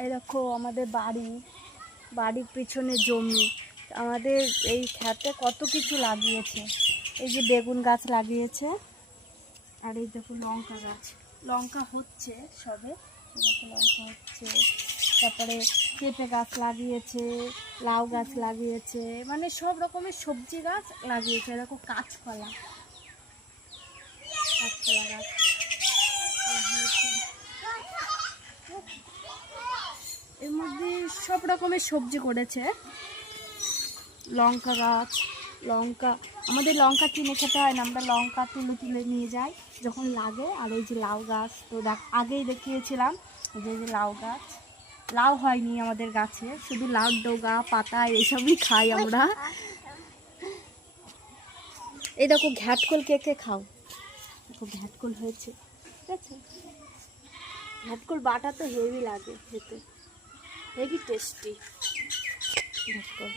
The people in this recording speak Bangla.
এই দেখো আমাদের বাড়ির পিছনে জমি। আমাদের এই ক্ষেতে কত কিছু লাগিয়েছে। এই যে বেগুন গাছ লাগিয়েছে, আর এই দেখো লঙ্কা গাছ, লঙ্কা হচ্ছে সবে, দেখো লঙ্কা হচ্ছে। তারপরে পেঁপে গাছ লাগিয়েছে, লাউ গাছ লাগিয়েছে, মানে সব রকমের সবজি গাছ লাগিয়েছে। দেখো কাঁচকলা গাছ হয়েছে। এর মধ্যে সব রকমের সবজি করেছে। লঙ্কা গাছ, আমাদের লঙ্কা কিনে খেতে হয় না, আমরা লঙ্কা তুলে নিয়ে যাই যখন লাগে। আর এই যে লাউ গাছ, তো আগেই দেখিয়েছিলাম যে লাউ গাছ। লাউ হয়নি আমাদের গাছে, শুধু লাউ ডগা পাতা এইসবই খাই আমরা। এই দেখো ঘ্যাটকল, কে কে খাও? দেখো ঘ্যাটকল হয়েছে, ঠিক আছে। ঘ্যাটকল বাটা তো হেভি লাগে খেতে, হেভি টেস্টি ঘ্যাটকল।